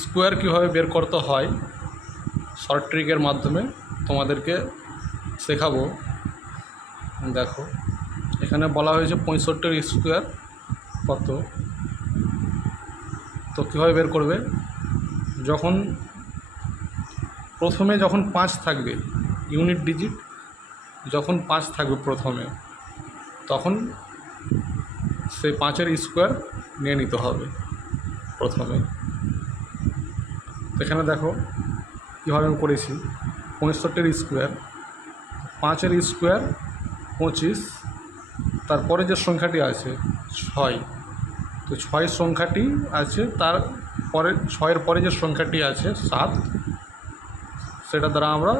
Square কীভাবে বের করতে হয়, শর্ট ট্রিকের মাধ্যমে তোমাদেরকে শেখাবো। দেখো, এখানে বলা হয়েছে পঁয়ষট্টির স্কোয়ার কত? তো কীভাবে বের করবে? যখন প্রথমে যখন পাঁচ থাকবে, ইউনিট ডিজিট, যখন পাঁচ থাকবে প্রথমে, তখন সেই পাঁচের স্কোয়ার নিয়ে নিতে হবে প্রথমে। এখানে দেখো কীভাবে আমি করেছি। পঁয়ষট্টির স্কোয়ার, পাঁচের স্কোয়ার পঁচিশ, তারপরে যে সংখ্যাটি আছে ছয়, তো ছয় সংখ্যাটি আছে, তার পরে ছয়ের পরে যে সংখ্যাটি আছে সাত, সেটা দ্বারা আমরা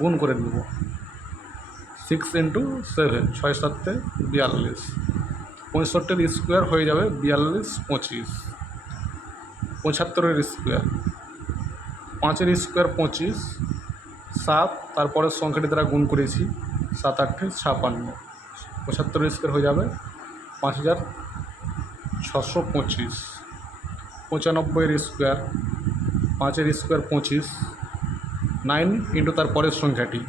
গুণ করে নেব। সিক্স ইন্টু সেভেন, ছয় সাতে বিয়াল্লিশ পঁয়ষট্টির স্কোয়ার হয়ে যাবে বিয়াল্লিশ পঁচিশ, পঁচাত্তরের স্কোয়ার। পাঁচের স্কোয়ার পঁচিশ, সাত, তারপরের সংখ্যাটি দ্বারা গুণ করেছি, সাত, আটে ছাপান্ন। পঁচাত্তরের স্কোয়ার হয়ে যাবে পাঁচ হাজার ছশো পঁচিশ। পঁচানব্বইয়ের স্কোয়ার, পাঁচের স্কোয়ার পঁচিশ, নাইন ইন্টু তার পরের সংখ্যাটি,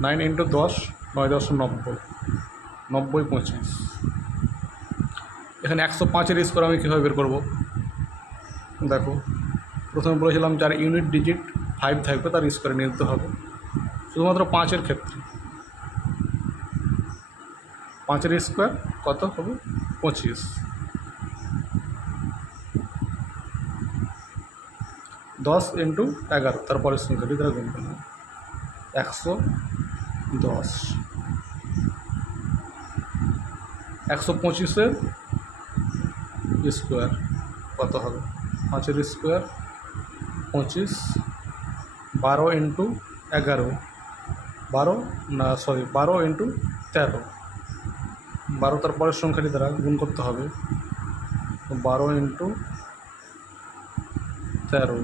নাইন ইন্টু দশ, নয় দশ নব্বই নব্বই পঁচিশ। এখানে একশো পাঁচের স্কোয়ার আমি কীভাবে বের করব? দেখো। প্রথমে বলেছিলাম যার ইউনিট ডিজিট ফাইভ থাকবে, তার স্কোয়ারে নিয়ে নিতে হবে। শুধুমাত্র পাঁচের ক্ষেত্রে। পাঁচের স্কোয়ার কত হবে? পঁচিশ। দশ ইন্টু এগারো, তারপরের সংখ্যাটি দ্বারা গুণ করলাম। একশো দশ। একশো পঁচিশের স্কোয়ার কত হবে? পাঁচের স্কোয়ার পঁচিশ, বারো ইন্টু এগারো, বারো, না, সরি, বারো ইন্টু তেরো। বারো তার পরের সংখ্যাটি দ্বারা গুণ করতে হবে। বারো ইন্টু তেরো,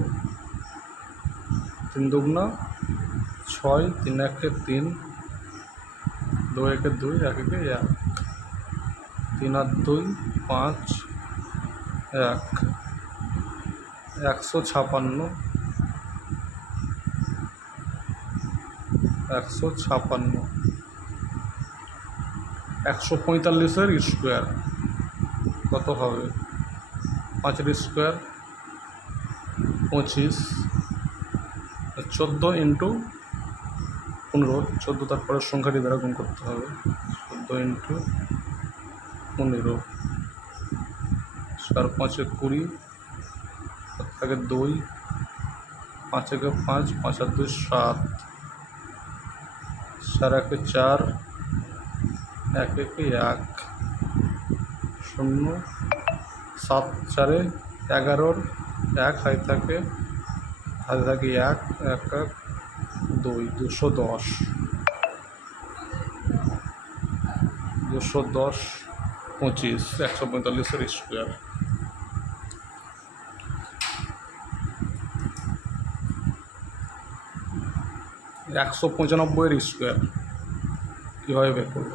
তিন দুগুণা ছয়, তিন একে তিন দু একে দুই, এক একে এক, তিন আর দুই, পাঁচ, এক। একশো ছাপান্ন। একশো ছাপান্ন। একশো পঁয়তাল্লিশের স্কোয়ার কত হবে? পাঁচের স্কোয়ার পঁচিশ। চোদ্দ ইন্টু পনেরো। চোদ্দ তারপরের সংখ্যাটি দ্বারা গুণ করতে হবে। চোদ্দ ইন্টু পনেরো। চার পাঁচে কুড়ি। থেকে দুই, পাঁচ একে পাঁচ পাঁচ আর দুই সাত, চার একে চার, এক একে এক, শূন্য, সাত চারে এগারোর এক হাই থাকে, হাতে থাকে এক এক এক দুই, দুশো দশ। দুশো দশ, পঁচিশ, একশো পঁয়তাল্লিশের স্কোয়ার একশো পঁচানব্বইয়ের স্কোয়ার। কীভাবে বের করব?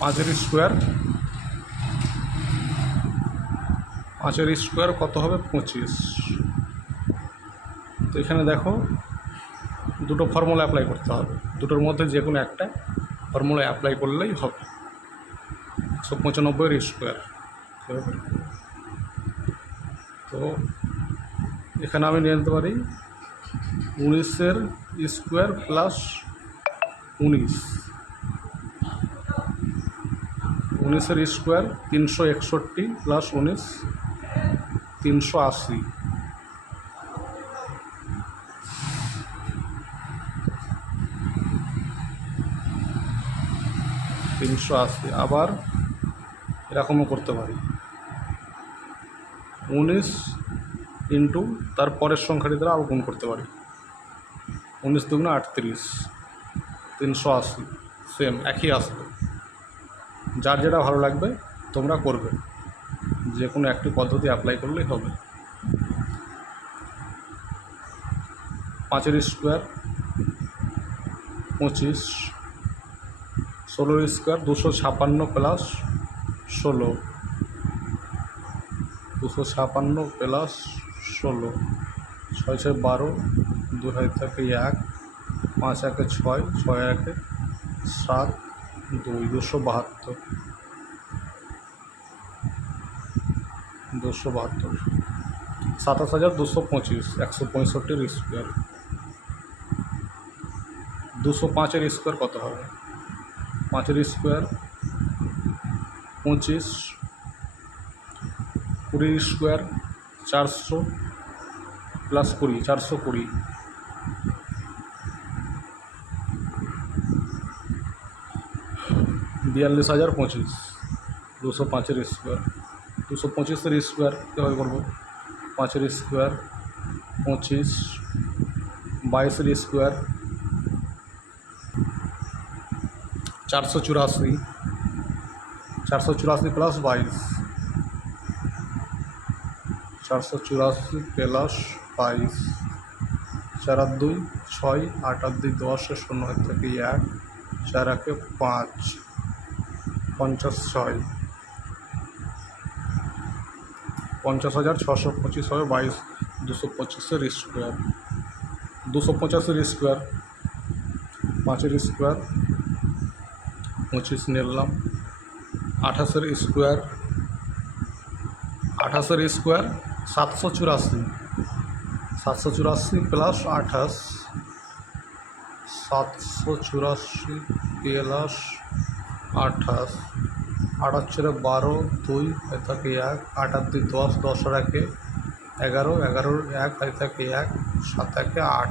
পাঁচের স্কোয়ার পাঁচের স্কোয়ার কত হবে? পঁচিশ। তো এখানে দেখো, দুটো ফর্মুলা অ্যাপ্লাই করতে হবে। দুটোর মধ্যে যে কোনো একটা ফর্মুলা অ্যাপ্লাই করলেই হবে। একশো পঁচানব্বইয়ের স্কোয়ার। তো এখানে আমি নিয়ে নিতে পারি, উনিশের স্কোয়ার প্লাস উনিশ। উনিশের স্কোয়ার তিনশো একষট্টি প্লাস উনিশ, তিনশো আশি। তিনশো আশি। আবার এরকমও করতে পারি। উনিশ ইন্টু তার পরের সংখ্যাটি দ্বারা আবার করতে পারি। উনিশ দুগুণে আটত্রিশ, তিনশো আশি সেম একই আসবে। যার যেটা ভালো লাগবে, তোমরা করবে। যে কোনো একটি পদ্ধতি অ্যাপ্লাই করলেই হবে। পাঁচের স্কোয়ার পঁচিশ, ষোলোর স্কোয়ার দুশো ছাপান্ন প্লাস ষোলো। দুশো ছাপান্ন প্লাস ষোলো। ছয় ছয় বারো দু হাজার থাকে এক, পাঁচ একে ছয় ছয় একে সাত, দুই দুশো বাহাত্তর। দুশো বাহাত্তর। সাতাশ হাজার দুশো পঁচিশ, একশো পঁয়ষট্টির স্কোয়ার দুশো পাঁচের স্কোয়ার কত হবে? পাঁচের স্কোয়ার পঁচিশ, কুড়ির স্কোয়ার চারশো প্লাস কুড়ি, চারশো কুড়ি। বিয়াল্লিশ হাজার পঁচিশ, দুশো পাঁচের স্কোয়ার দুশো পঁচিশের স্কোয়ার কীভাবে করব? পাঁচের স্কোয়ার পঁচিশ, বাইশের স্কোয়ার চারশো চুরাশি চারশো চুরাশি প্লাস বাইশ, চারশো চুরাশি প্লাস বাইশ, চার আর দুই, ছয়, আট আর দুই, দশ, শূন্য থেকে এক, চার একে পাঁচ। পঞ্চাশ ছয়। পঞ্চাশ হাজার ছশো পঁচিশ হবে বাইশ দুশো পঁচিশের স্কোয়ার দুশো পঁচাশের স্কোয়ার পাঁচের স্কোয়ার পঁচিশ নিলাম। আঠাশের স্কোয়ার আঠাশের স্কোয়ার সাতশো চুরাশি। সাতশো চুরাশি প্লাস আঠাশ। সাতশো চুরাশি প্লাস আঠাশ। ছেড়ে বারো দুই এ থাকে এক, আট দুই দশ দশ আর একে এগারো এগারোর এক এ থাকে এক, সাত একে আট,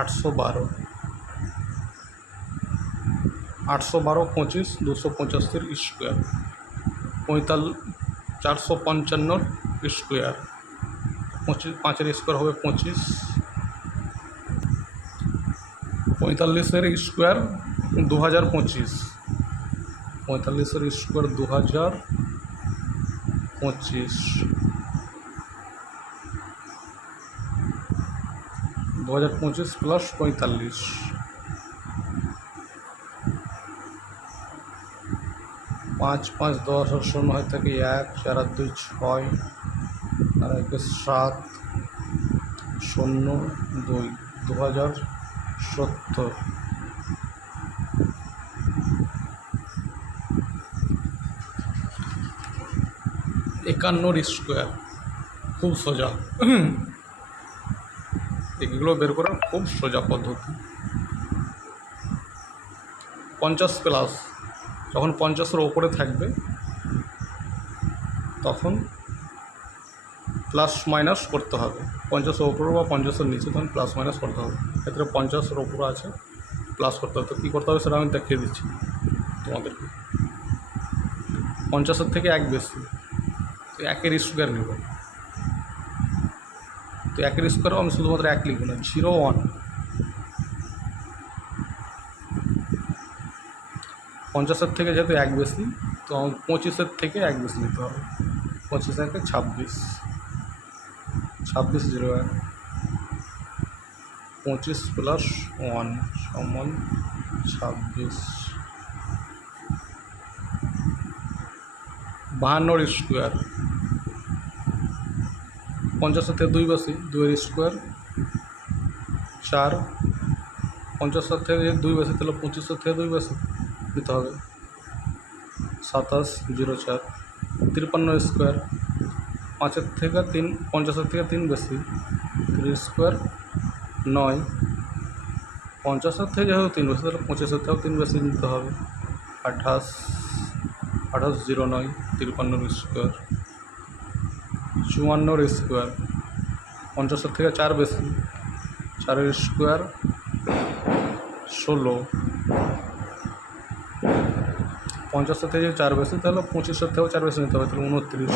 আটশো বারো। আটশো বারো পঁচিশ, দুশো পঁচাত্তর স্কোয়ার। পঁয়তাল, চারশো পঞ্চান্নর স্কোয়ার। পঁচিশ, পাঁচের স্কোয়ার হবে পঁচিশ। পঁয়তাল্লিশের স্কোয়ার দু হাজার পঁচিশ। পঁয়তাল্লিশের স্কোয়ার দু হাজার পঁচিশ। দু হাজার পঁচিশ প্লাস পঁয়তাল্লিশ। পাঁচ পাঁচ দশ আর শূন্য হয় থাকে এক, চার আর দুই ছয়, আর একে সাত, শূন্য দুই দু হাজার সত্তর। একান্নর স্কোয়ার। খুব সোজা। এগুলো বের করার খুব সোজা পদ্ধতি। পঞ্চাশ প্লাস যখন পঞ্চাশের ওপরে থাকবে, তখন প্লাস মাইনাস করতে হবে। পঞ্চাশের ওপরে বা পঞ্চাশের নিচে তখন প্লাস মাইনাস করতে হবে। ক্ষেত্রে পঞ্চাশের ওপরে আছে প্লাস করতে হবে। তো কী করতে হবে সেটা আমি দেখিয়ে দিচ্ছি তোমাদেরকে। পঞ্চাশের থেকে এক বেশি। তো একের স্কোয়ার নেব। তো একের স্কোয়ারও আমি শুধুমাত্র এক লিখব না জিরো ওয়ান পঞ্চাশের থেকে যেহেতু এক বেশি, তো আমার পঁচিশের থেকে এক বেশি নিতে হবে। পঁচিশ একে ছাব্বিশ। ছাব্বিশ জিরো এক। পঁচিশ প্লাস ওয়ান সমান ছাব্বিশ। বাহান্নর স্কোয়ার পঞ্চাশের থেকে দুই বেশি দুইয়ের স্কোয়ার, চার। পঞ্চাশের থেকে দুই বেশি তাহলে পঁচিশের থেকে দুই বেশি দিতে হবে। সাতাশ, জিরো, চার। তিপ্পান্ন স্কোয়ার, পাঁচের থেকে তিন, পঞ্চাশের থেকে তিন বেশি তিরিশ স্কোয়ার, নয়। পঞ্চাশের থেকে যেহেতু তিন বেশি তাহলে পঁচিশের থেকেও তিন বেশি নিতে হবে। আঠাশ আঠাশ, জিরো, নয় তিপ্পান্নর স্কোয়ার। চুয়ান্নর স্কোয়ার, পঞ্চাশের থেকে চার বেশি, চারের স্কোয়ার ষোলো। পঞ্চাশের থেকে চার বেশি, তাহলে পঁচিশের থেকেও চার বেশি নিতে হবে, তাহলে উনত্রিশ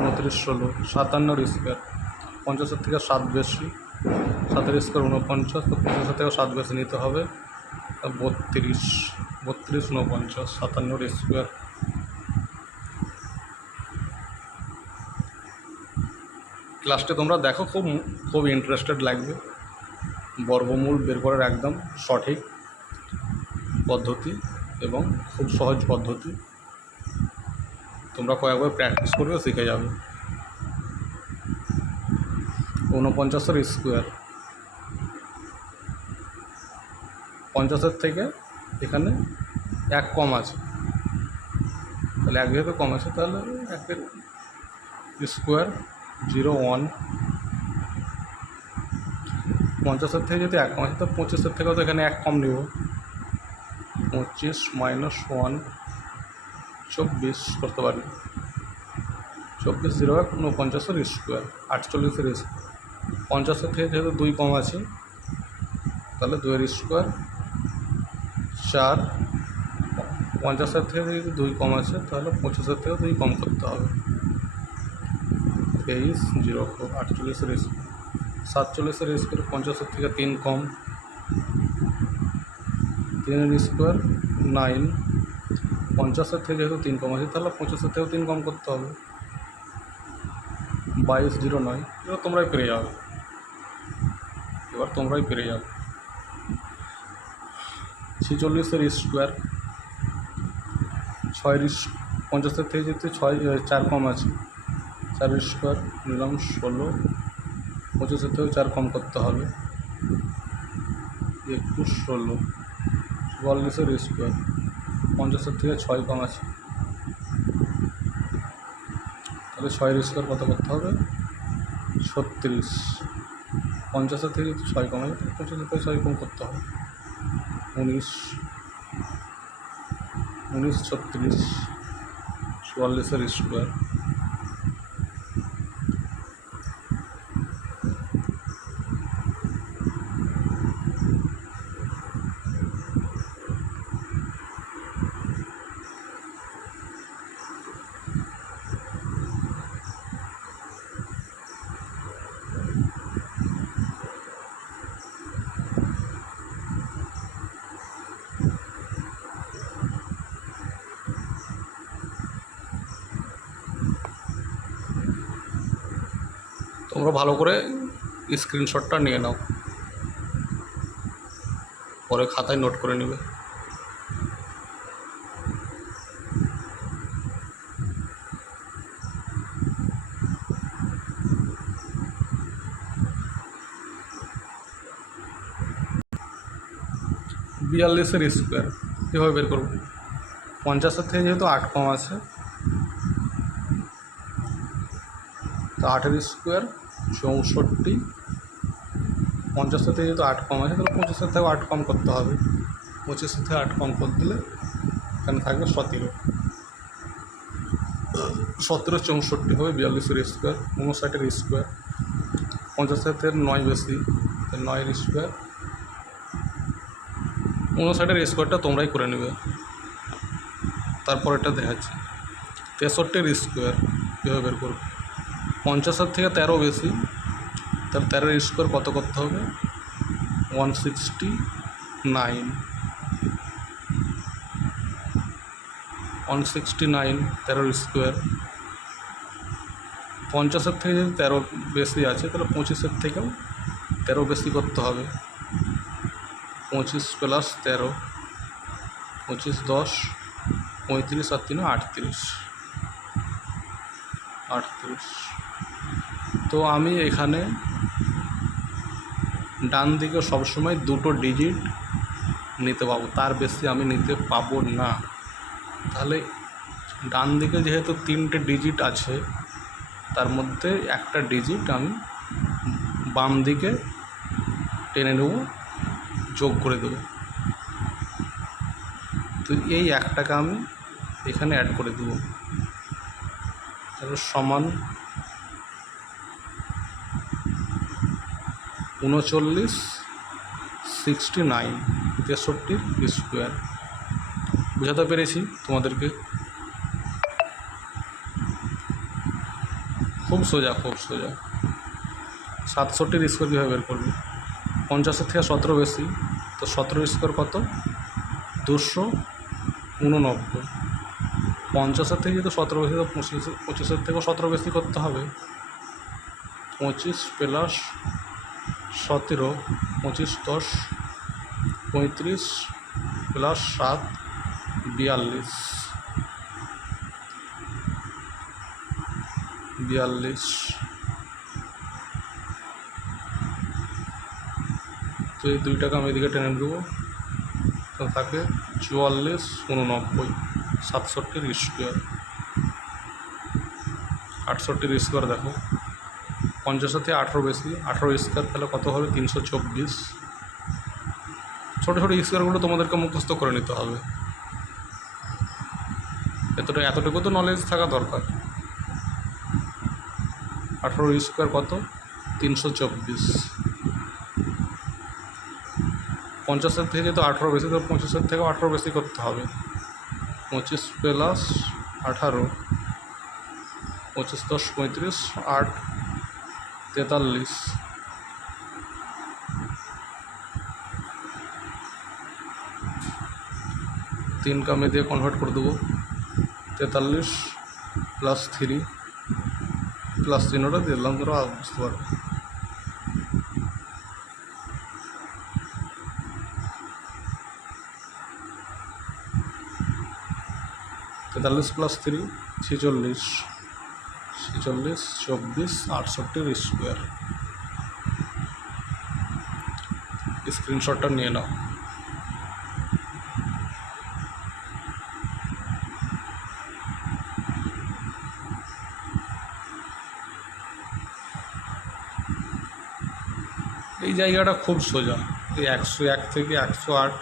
উনত্রিশ ষোলো, সাতান্নর স্কোয়ার। পঞ্চাশের থেকে সাত বেশি, সাতের স্কোয়ার উনপঞ্চাশ তো পঞ্চাশের থেকে সাত বেশি নিতে হবে বত্রিশ বত্রিশ উনপঞ্চাশ সাতান্নর স্কোয়ার। ক্লাসটা তোমরা দেখো, খুব খুব ইন্টারেস্টেড লাগবে। বর্গমূল বের করার একদম সঠিক পদ্ধতি এবং খুব সহজ পদ্ধতি। তোমরা কয়েকবার প্র্যাকটিস করবে, শিখে যাবে। ঊনপঞ্চাশের স্কোয়ার পঞ্চাশের থেকে এখানে এক কম আছে। তাহলে এক যেহেতু কম আছে, তাহলে একের স্কোয়ার জিরো ওয়ান। পঞ্চাশের থেকে যদি এক কম আছে তো পঁচিশের থেকেও তো এখানে এক কম নিব। পঁচিশ মাইনাস ওয়ান, চব্বিশ করতে পারি। চব্বিশ জিরো এক, ঊনপঞ্চাশের স্কোয়ার, আটচল্লিশের স্কোয়ার। পঞ্চাশের থেকে যেহেতু দুই কম আছে, তাহলে দুইয়ের স্কোয়ার চার। পঞ্চাশের থেকে যদি দুই কম আছে, তাহলে পঁচিশের থেকে দুই কম করতে হবে। তেইশ, জিরো আটচল্লিশের স্কোয়ার সাতচল্লিশের স্কোয়ার পঞ্চাশের থেকে তিন কম। তিনের স্কোয়ার নাইন পঞ্চাশের থেকে যেহেতু তিন কম আছে তাহলে পঁচিশের থেকেও তিন কম করতে হবে। বাইশ, জিরো, নয়। এবার তোমরাই পেরে যাবে এবার তোমরাই পেরে যাবে ছেচল্লিশের স্কোয়ার ইস- পঞ্চাশের থেকে যেহেতু ছয় চার কম আছে। চার স্কোয়ার, নিলাম ষোলো। পঁচিশের থেকে চার কম করতে হবে। একুশ ষোলো, চুয়াল্লিশের স্কোয়ার, পঞ্চাশের থেকে ছয় কম আছে। তাহলে ছয়ের স্কোয়ার কত করতে হবে? ছত্রিশ। পঞ্চাশের থেকে ছয় কম আছে পঞ্চাশের থেকে ছয় কম করতে হবে। উনিশ। উনিশ, ছত্রিশ। চুয়াল্লিশের স্কোয়ার। তোমরা ভালো করে স্ক্রিনশটটা নিয়ে নাও। পরে খাতায় নোট করে নেবে। বিয়াল্লিশের স্কোয়ার কীভাবে বের করব। পঞ্চাশের থেকে যেহেতু আট কম আছে, তো আটের স্কোয়ার চৌষট্টি। পঞ্চাশের থেকে যেহেতু আট কম আছে, তাহলে পঁচিশের থেকে আট কম করতে হবে। পঁচিশের থেকে আট কম করে দিলে এখানে থাকবে সতেরো। সতেরো চৌষট্টি হবে বিয়াল্লিশের স্কোয়ার, উনষাটের স্কোয়ার। পঞ্চাশের থেকে নয় বেশি নয়ের স্কোয়ার। উনষাটের স্কোয়ারটা তোমরাই করে নেবে। তারপর এটা দেখাচ্ছি। তেষট্টির স্কোয়ার কীভাবে বের করব? পঞ্চাশের থেকে তেরো বেশি। তাহলে তেরোর স্কোয়ার কত করতে হবে? One sixty nine one sixty nine তেরোর স্কোয়ার পঞ্চাশের থেকে যদি তেরো বেশি আছে, তাহলে পঁচিশের থেকেও তেরো বেশি করতে হবে। পঁচিশ প্লাস তেরো, পঁচিশ দশ, পঁয়ত্রিশ আর তিনে, আটত্রিশ। আটত্রিশ। তো আমি এখানে ডান দিকে সবসময় দুটো ডিজিট নিতে পাবো। তার বেশি আমি নিতে পাবো না। তাহলে ডান দিকে যেহেতু তিনটে ডিজিট আছে, তার মধ্যে একটা ডিজিট আমি বাম দিকে টেনে নেব, যোগ করে দেবো। তো এই একটাকে আমি এখানে অ্যাড করে দেবো। সমান উনচল্লিশ সিক্সটি নাইন তেষট্টির স্কোয়ার বোঝাতে পেরেছি তোমাদেরকে? খুব সোজা খুব সোজা। সাতষট্টির স্কোয়ার কীভাবে বের করবে? পঞ্চাশের থেকে সতেরো বেশি, তো সতেরো স্কোয়ার কত? দুশো উননব্বই পঞ্চাশের থেকে যদি সতেরো বেশি, তো পঁচিশ, পঁচিশের থেকেও সতেরো বেশি করতে হবে। পঁচিশ প্লাস সতেরো, পঁচিশ, দশ, পঁয়ত্রিশ, প্লাস সাত, বিয়াল্লিশ। বিয়াল্লিশ। তো এই দুই টাকা আমি এদিকে টেনে দেবো তো থাকে চুয়াল্লিশ, উননব্বই, সাতষট্টির স্কোয়ার আটষট্টির স্কোয়ার দেখো। পঞ্চাশের থেকে আঠেরো বেশি আঠেরো স্কোয়ার তাহলে কত হবে? তিনশো চব্বিশ। ছোটো ছোটো স্কোয়ারগুলো তোমাদেরকে মুখস্থ করে নিতে হবে। এতটা এতটুকু তো নলেজ থাকা দরকার। আঠেরো স্কোয়ার কত? তিনশো চব্বিশ। পঞ্চাশের থেকে যেহেতু আঠেরো বেশি, তো পঞ্চাশের থেকেও আঠেরো বেশি করতে হবে। পঁচিশ প্লাস আঠারো, পঁচিশ দশ পঁয়ত্রিশ, আট তেতাল্লিশ। তিন কামে দিয়ে কনভার্ট করে দেবো। তেতাল্লিশ প্লাস থ্রি প্লাস তিন ওটা দিলাম, তোরা বুঝতে পারবে। তেতাল্লিশ প্লাস থ্রি ছেচল্লিশ। ছেচল্লিশ চব্বিশ আটষট্টির স্কোয়ার স্ক্রিনশটটা নিয়ে নাও। এই জায়গাটা খুব সোজা। এই একশো এক থেকে একশো আট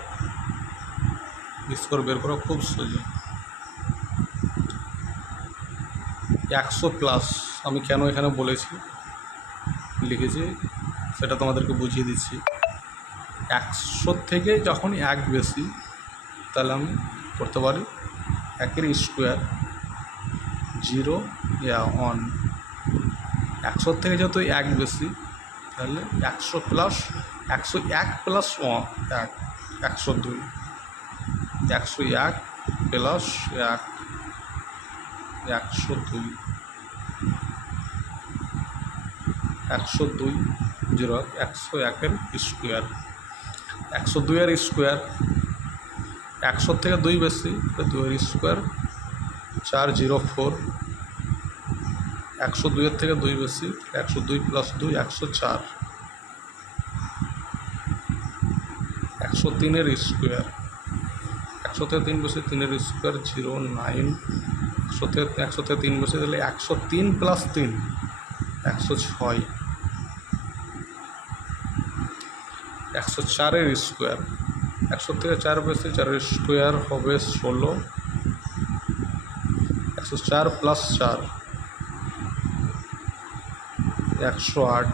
স্কোর বের করা খুব সোজা। একশো প্লাস আমি কেন এখানে বলেছি? লিখেছি, সেটা তোমাদেরকে বুঝিয়ে দিচ্ছি। একশো থেকে যখন এক বেশি, তাহলে আমি করতে পারি একের স্কোয়ার জিরো ইয়া ওয়ান একশোর থেকে যেহেতু এক বেশি, তাহলে একশো প্লাস একশো এক প্লাস ওয়ান এক, একশো দুই। একশো এক প্লাস এক, একশো দুই। একশো দুই জিরো একশো একের স্কোয়ার। একশো দুইয়ের স্কোয়ার একশোর থেকে দুই বেশি দুইয়ের স্কোয়ার চার জিরো ফোর। একশো দুইয়ের থেকে দুই বেশি একশো দুই প্লাস দুই একশো চার। একশো তিনের স্কোয়ার একশো থেকে তিন বেশি, তিনের স্কোয়ার জিরো নাইন। একশো থেকে একশো থেকে তিন বেশি, তাহলে একশো তিন প্লাস তিন, একশো ছয়। একশো চারের স্কোয়ার। একশো থেকে চার বেশি চারের স্কোয়ার হবে ষোলো। একশো চার প্লাস চার, একশো আট।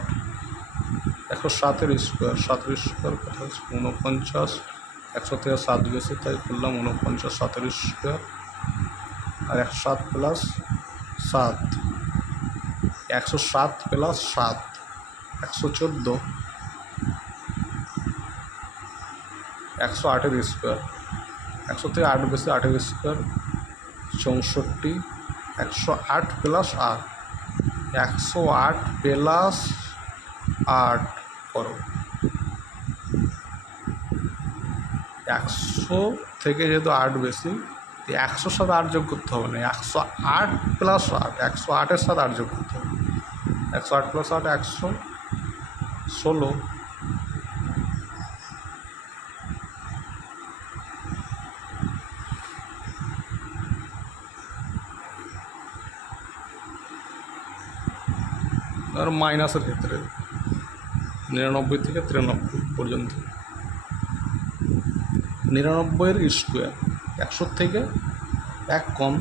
একশো সাতের স্কোয়ার। সাতের স্কোয়ার কথা হচ্ছে? ঊনপঞ্চাশ একশো থেকে সাত বেশি, তাই করলাম ঊনপঞ্চাশ সাতের স্কোয়ার। আর একশো সাত প্লাস সাত। একশো সাত প্লাস সাত। একশো চোদ্দ। একশো আটের স্কোয়ার একশো থেকে আট বেশি আটের স্কোয়ার চৌষট্টি, একশো আট প্লাস আট। একশো আট প্লাস আট করো। একশো থেকে যেহেতু আট বেশি একশোর সাথে আট যোগ করতে হবে না। একশো আট প্লাস আট, একশো আটের সাথে আট যোগ করতে হবে। একশো আট প্লাস আট, একশো। ষোলো। আর মাইনাসের ক্ষেত্রে নিরানব্বই থেকে তিরানব্বই পর্যন্ত। নিরানব্বইয়ের স্কোয়ার একশোর থেকে এক কম।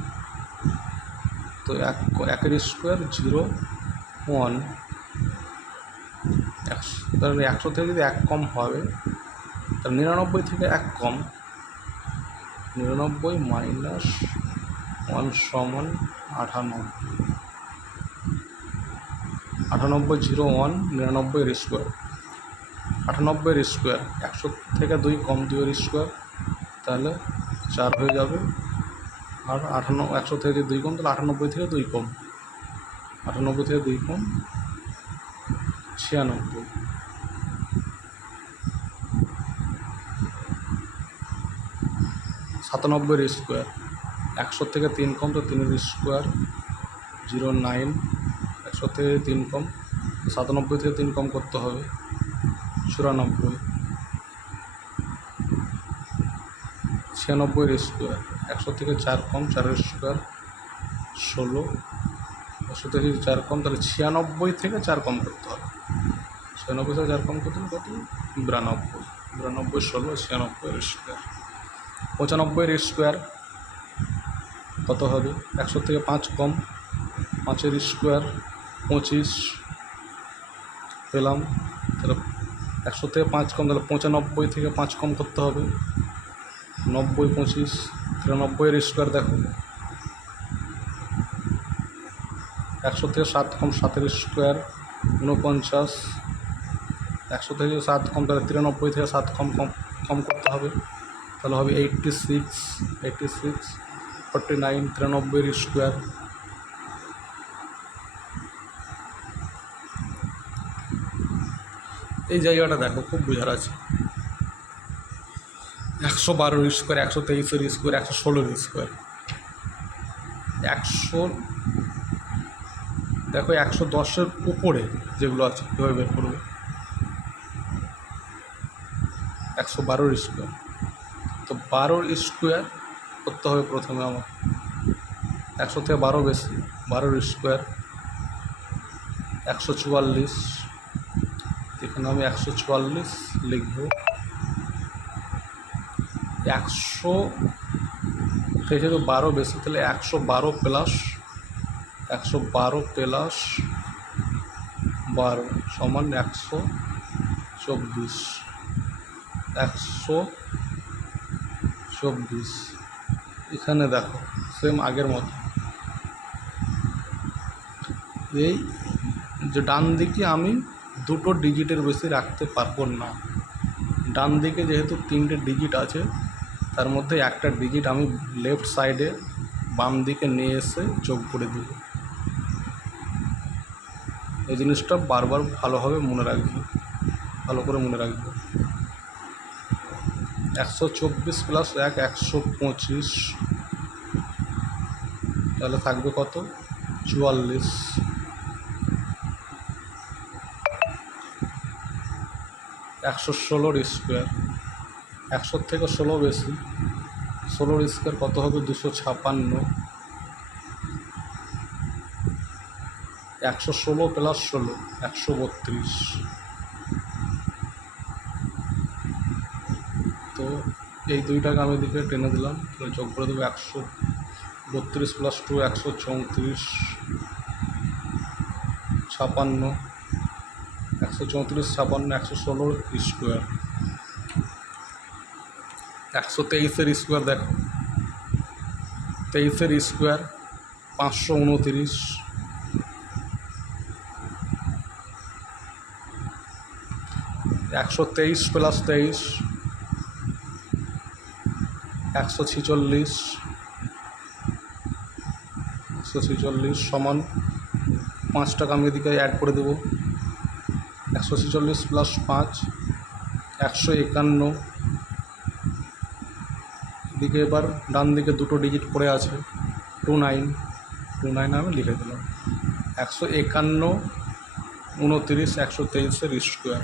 তো এক একের স্কোয়ার জিরো ওয়ান। একশো, তাহলে একশো থেকে যদি এক কম হবে, তাহলে নিরানব্বই থেকে এক কম। নিরানব্বই মাইনাস ওয়ান সমান আটানব্বই। আটানব্বই জিরো ওয়ান নিরানব্বইয়ের স্কোয়ার। আটানব্বইয়ের স্কোয়ার, একশো থেকে দুই কম দুইয়ের স্কোয়ার, তাহলে চার হয়ে যাবে। আর আটান্ন, একশো থেকে দুই কম, তাহলে আটানব্বই থেকে দুই কম। আটানব্বই থেকে দুই কম, ছিয়ানব্বই। সাতানব্বইয়ের স্কোয়ার, একশো থেকে তিন কম, তো তিনের স্কোয়ার, জিরো নাইন। একশো থেকে তিন কম, সাতানব্বই থেকে তিন কম করতে হবে, চুরানব্বই। ছিয়ানব্বই স্কোয়ার একশো থেকে চার কম চারের স্কোয়ার ষোলো। একশো থেকে চার কম, তাহলে ছিয়ানব্বই থেকে চার কম করতে হবে। ছিয়ানব্বই থেকে চার কম করতে হবে কত? বিরানব্বই। বিরানব্বই, ষোলো ছিয়ানব্বইয়ের স্কোয়ার পঁচানব্বইয়ের স্কোয়ার কত হবে? একশো থেকে পাঁচ কম পাঁচের স্কোয়ার পঁচিশ, পেলাম। তাহলে একশো থেকে পাঁচ কম, তাহলে পঁচানব্বই থেকে পাঁচ কম করতে হবে। নব্বই, পঁচিশ তিরানব্বইয়ের স্কোয়ার দেখো। একশো থেকে সাত কম, সাতের স্কোয়ার ঊনপঞ্চাশ। একশো থেকে সাত কম, তাহলে তিরানব্বই থেকে সাত কম কম কম করতে হবে। তাহলে হবে eighty six eighty six forty nine তিরানব্বইয়ের square এই জায়গাটা দেখো, খুব বোঝার আছে। একশো বারোর স্কোয়ার একশো তেইশের স্কোয়ার একশো ষোলোর স্কোয়ার একশো দেখো, একশো দশের উপরে যেগুলো আছে কীভাবে বের করবে। একশো বারোর স্কোয়ার তো বারোর স্কোয়ার করতে হবে প্রথমে আমার একশো থেকে বারো বেশি বারোর স্কোয়ার একশো চুয়াল্লিশ। এখানে আমি একশো চুয়াল্লিশ লিখব। একশো যেহেতু বারো বেশি, তাহলে একশো বারো প্লাস একশো বারো প্লাস বারো সমান একশো চব্বিশ। একশো চব্বিশ। এখানে দেখো সেম আগের মতো। এই যে ডান দিকে আমি দুটো ডিজিটের বেশি রাখতে পারব না। ডান দিকে যেহেতু তিনটে ডিজিট আছে, তার মধ্যে একটা ডিজিট আমি লেফট সাইডে বাম দিকে নিয়ে এসে যোগ করে দেব। এই জিনিসটা বারবার ভালোভাবে মনে রাখবে, ভালো করে মনে রাখবে। একশো চব্বিশ প্লাস এক, একশো পঁচিশ। তাহলে থাকবে কত? চুয়াল্লিশ। একশো ষোলোর স্কোয়ার একশোর থেকে ষোলো বেশি ষোলোর স্কোয়ার কত হবে? দুশো ছাপান্ন একশো ষোলো প্লাস ষোলো, একশো বত্রিশ। তো এই দুইটাকে আমি এদিকে টেনে দিলাম যোগ করে দেবো একশো বত্রিশ প্লাস টু একশো চৌত্রিশ ছাপান্ন একশো চৌত্রিশ, ছাপান্ন, একশো ষোলোর স্কোয়ার। একশো তেইশের স্কোয়ার দেখো। তেইশের স্কোয়ার পাঁচশো উনতিরিশ। একশো তেইশ প্লাস তেইশ। একশো ছিচল্লিশ। একশো ছিচল্লিশ সমান পাঁচ টাকা আমি এদিকে অ্যাড করে দেবো। একশো ছেচল্লিশ প্লাস পাঁচ, একশো একান্ন। দিকে এবার ডান দিকে দুটো ডিজিট পড়ে আছে টু নাইন টু নাইন আমি লিখে দিলাম। একশো একান্ন, উনতিরিশ, একশো তেইশের স্কোয়ার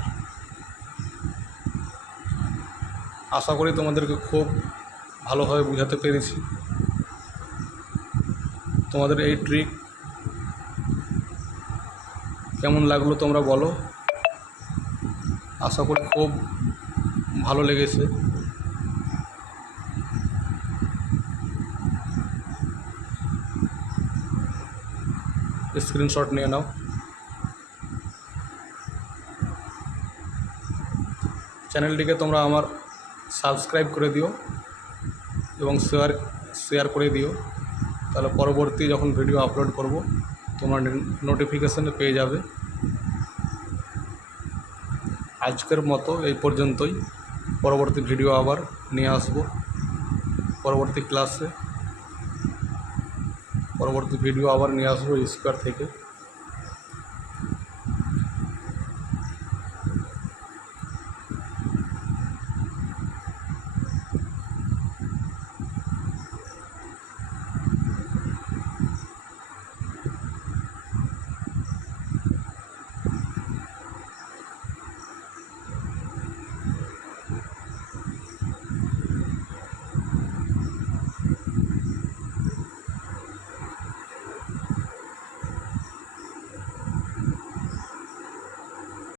আশা করি তোমাদেরকে খুব ভালোভাবে বোঝাতে পেরেছি। তোমাদের এই ট্রিক কেমন লাগল তোমরা বলো। আশা করি খুব ভালো লেগেছে। স্ক্রিনশট নিয়ে নাও। চ্যানেলটিকে তোমরা আমার সাবস্ক্রাইব করে দিও এবং শেয়ার শেয়ার করে দিও। তাহলে পরবর্তী যখন ভিডিও আপলোড করব, তোমার নোটিফিকেশানে পেয়ে যাবে। আজকের মতো এই পর্যন্তই। পরবর্তী ভিডিও আবার নিয়ে আসব। পরবর্তী ক্লাসে পরবর্তী ভিডিও আবার নিয়ে আসব স্কোয়ার থেকে।